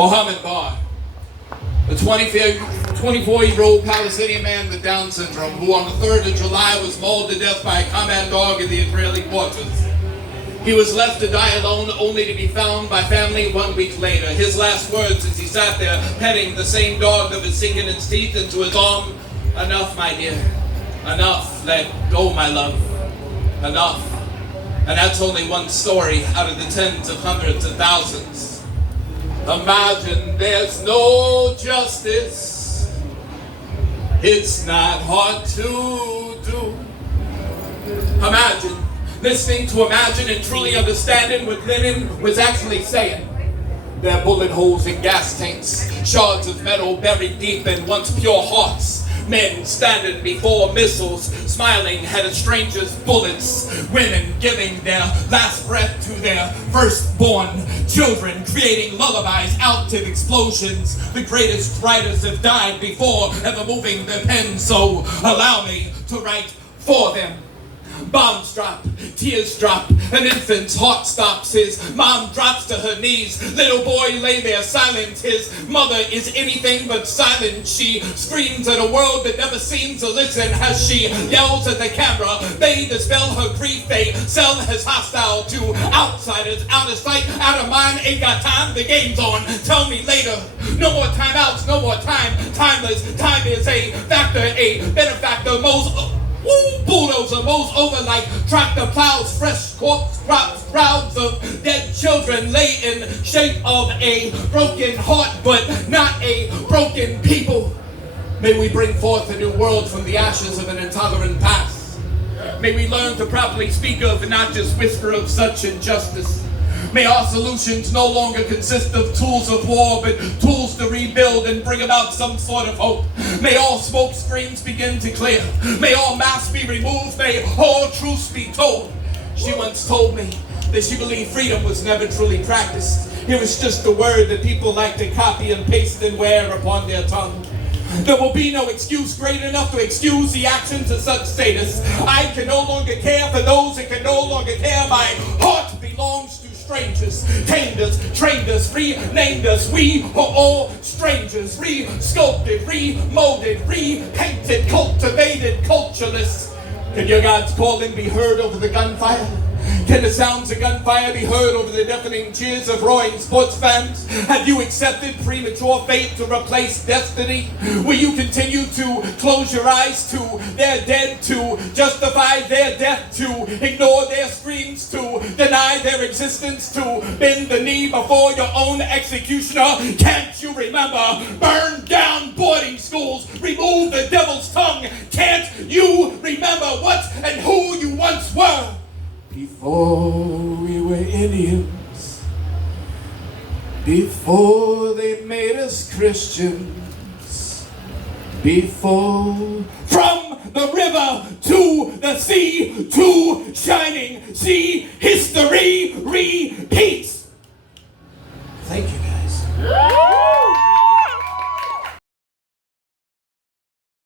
Mohammed Bar, a 24-year-old Palestinian man with Down syndrome who on the 3rd of July was mauled to death by a combat dog in the Israeli quarters. He was left to die alone, only to be found by family 1 week later. His last words as he sat there petting the same dog that was sinking its teeth into his arm: "Enough, my dear. Enough. Let go, my love. Enough." And that's only one story out of the tens of hundreds of thousands. Imagine there's no justice. It's not hard to do. Imagine listening to Imagine and truly understanding what Lenin was actually saying. There are bullet holes in gas tanks, shards of metal buried deep in once pure hearts. Men standing before missiles, smiling at a stranger's bullets. Women giving their last breath to their firstborn children, creating lullabies out of explosions. The greatest writers have died before ever moving their pen, so allow me to write for them. Bombs drop, tears drop, an infant's heart stops. His mom drops to her knees. Little boy lay there silent. His mother is anything but silent. She screams at a world that never seems to listen as she yells at the camera. They dispel her grief. They sell as hostile to outsiders. Out of sight, out of mind, ain't got time. The game's on. Tell me later. No more timeouts, no more time. Timeless. Time is a factor, a benefactor. Most bulldozer mows over like tractor plows. Fresh corpse crops, crowds of dead children lay in shape of a broken heart, but not a broken people. May we bring forth a new world from the ashes of an intolerant past. May we learn to properly speak of and not just whisper of such injustice. May our solutions no longer consist of tools of war, but tools to rebuild and bring about some sort of hope. May all smoke screens begin to clear. May all masks be removed. May all truths be told. She once told me that she believed freedom was never truly practiced. It was just a word that people like to copy and paste and wear upon their tongue. There will be no excuse great enough to excuse the actions of such status. I can no longer care for those that can no longer care. My heart belongs to strangers, tamed us, trained us, renamed us. We are all strangers, re-sculpted, remolded, repainted, cultivated, cultureless. Can your God's calling be heard over the gunfire? Can the sounds of gunfire be heard over the deafening cheers of roaring sports fans? Have you accepted premature fate to replace destiny? Will you continue to close your eyes to their dead, to justify their death, to ignore their screams, to deny their existence, to bend the knee before your own executioner? Can't you remember? Burn down boarding schools, remove the devil's tongue. Can't you remember what and who you once were? Before we were Indians, before they made us Christians, before from the river to the sea, to shining sea, history repeats.